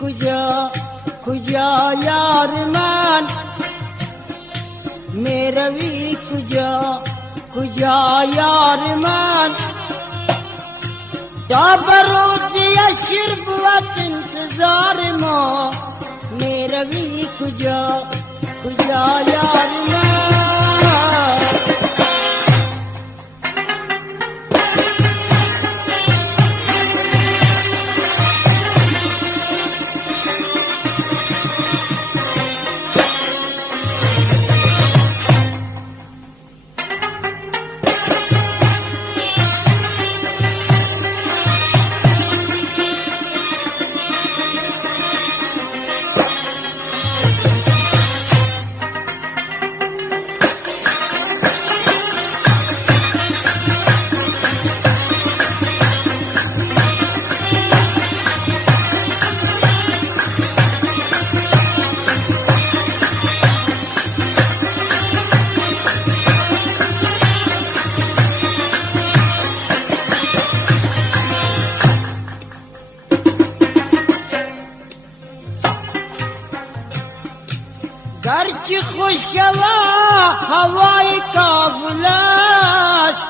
کجا کجا یار من میروی کجا کجا یار من تا بروزی اشیر بود انتظار ما میروی کجا کجا یار من گرچه خوش هوای کابل است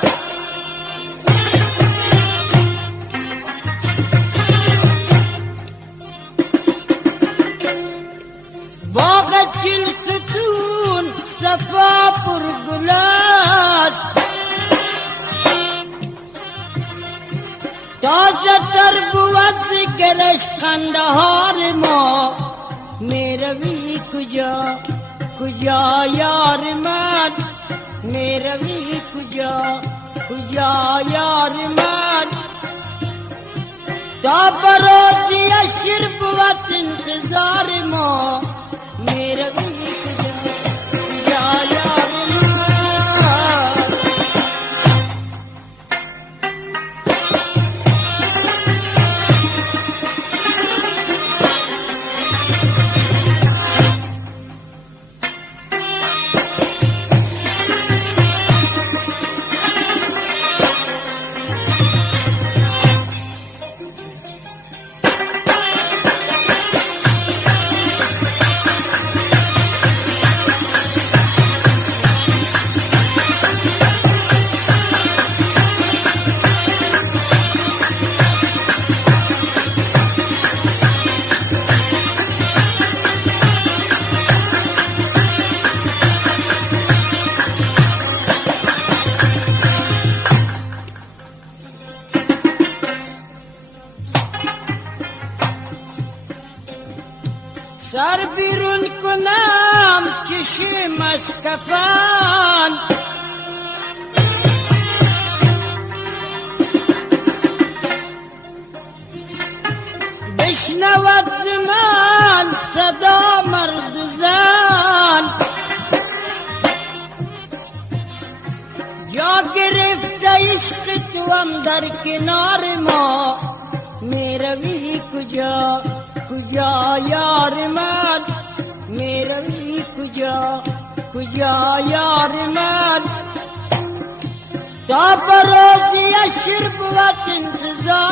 باغ چل ستون صفا پر گل است تازه تر بود ذکرش قندهار ما میروی کجا کجا یار من میروی کجا کجا یار من تا بروزی اشیر بود انتظار ما میروی کجا کجا یار من سر بیرون کنم چشم از کفن بشنود ز من صدا مرد و زن جا گرفته عشق توام در کنار ما میروی کجا کجا یار من میروی کجا کجا یار من تا بروزی اشیر بود انتظار